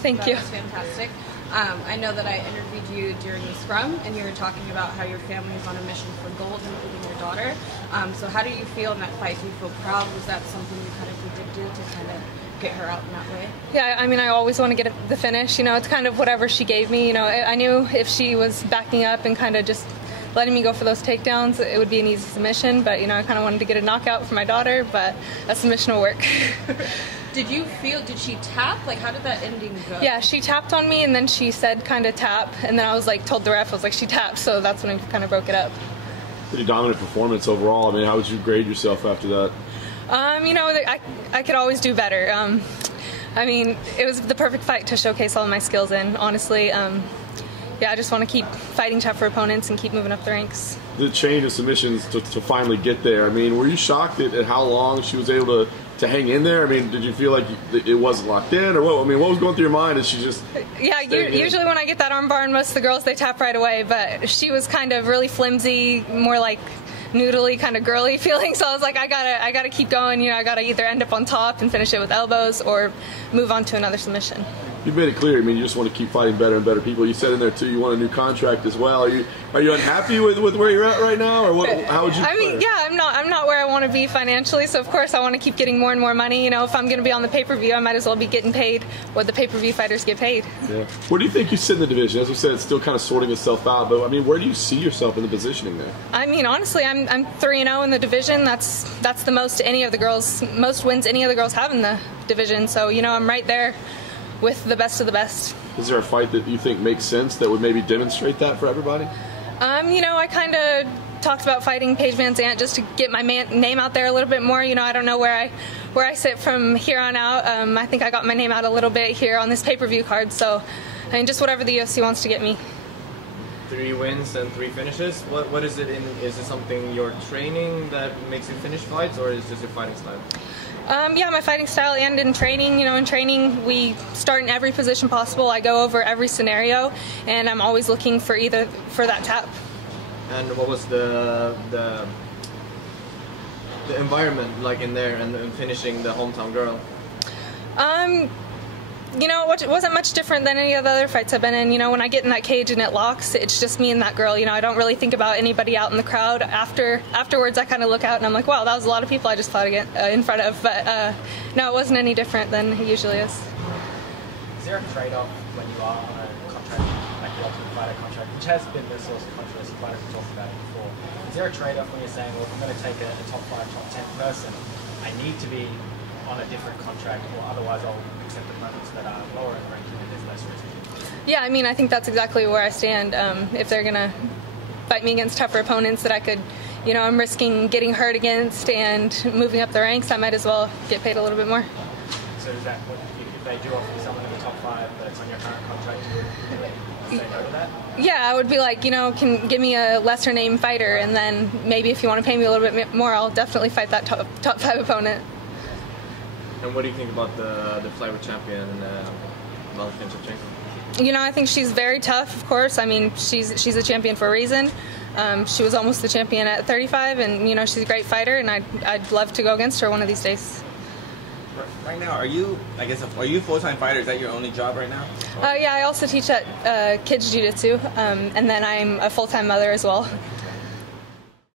Thank you. That was fantastic. I know that I interviewed you during the scrum, and you were talking about how your family is on a mission for gold, including your daughter. So how do you feel in that fight? Do you feel proud? Was that something you kind of predicted to kind of get her out in that way? Yeah, I mean, I always want to get the finish. You know, it's kind of whatever she gave me. You know, I knew if she was backing up and kind of just letting me go for those takedowns, it would be an easy submission. But, you know, I kind of wanted to get a knockout for my daughter, but a submission will work. Did she tap? Like, how did that ending go? Yeah, she tapped on me, and then she said kind of tap, and then I was like, told the ref, I was like, she tapped, so that's when we kind of broke it up. Pretty dominant performance overall. I mean, how would you grade yourself after that? You know, I could always do better. I mean, it was the perfect fight to showcase all of my skills in, honestly. Yeah, I just want to keep fighting tougher opponents and keep moving up the ranks. The chain of submissions to finally get there. I mean, were you shocked at how long she was able to hang in there? I mean, did you feel like it wasn't locked in, or what? I mean, what was going through your mind? Is she just? Yeah, usually when I get that arm bar, and most of the girls, they tap right away. But she was kind of really flimsy, more like noodly, kind of girly feeling. So I was like, I gotta keep going. You know, I gotta either end up on top and finish it with elbows, or move on to another submission. You made it clear. I mean, you just want to keep fighting better and better people. You said in there too, you want a new contract as well. Are you unhappy with where you're at right now, or what? How would you? I mean, yeah, I'm not where I want to be financially. So of course, I want to keep getting more and more money. You know, if I'm going to be on the pay-per-view, I might as well be getting paid what the pay-per-view fighters get paid. Yeah. Where do you think you sit in the division? As we said, it's still kind of sorting itself out. But I mean, where do you see yourself in the positioning there? I mean, honestly, I'm 3-0 in the division. That's the most wins any of the girls have in the division. So you know, I'm right there with the best of the best. Is there a fight that you think makes sense that would maybe demonstrate that for everybody? You know, I kind of talked about fighting Paige Van Zandt just to get my name out there a little bit more. You know, I don't know where I sit from here on out. I think I got my name out a little bit here on this pay-per-view card. So, I mean, just whatever the UFC wants to get me. 3 wins and 3 finishes. What is it in? Is it something you're training that makes you finish fights, or is it just your fighting style? Yeah, my fighting style, and in training. You know, in training we start in every position possible. I go over every scenario, and I'm always looking for that tap. And what was the environment like in there and finishing the hometown girl? You know, it wasn't much different than any of the other fights I've been in. You know, when I get in that cage and it locks, it's just me and that girl. You know, I don't really think about anybody out in the crowd. Afterwards, I kind of look out and I'm like, wow, that was a lot of people I just fought in front of. But no, it wasn't any different than it usually is. Is there a trade-off when you are on a contract, like the Ultimate Fighter contract, which has been the source of controversy, fighters have talked about it before? Is there a trade-off when you're saying, well, if I'm going to take a top 5, top 10 person, I need to be on a different contract, or otherwise I'll accept opponents that are lower in the ranking and there's less risk? Yeah, I mean, I think that's exactly where I stand. If they're going to fight me against tougher opponents that I could, you know, I'm risking getting hurt against and moving up the ranks, I might as well get paid a little bit more. So is that what, if they do offer you someone in the top 5 that's on your current contract, you would say no to that? Yeah, I would be like, you know, can give me a lesser name fighter, and then maybe if you want to pay me a little bit more, I'll definitely fight that top 5 opponent. And what do you think about the flyweight champion and Valentina Shevchenko? You know, I think she's very tough, of course. I mean, she's a champion for a reason. She was almost the champion at 35, and, you know, she's a great fighter, and I'd love to go against her one of these days. Right now, are you a full-time fighter? Is that your only job right now? Yeah, I also teach at kids jiu-jitsu, and then I'm a full-time mother as well.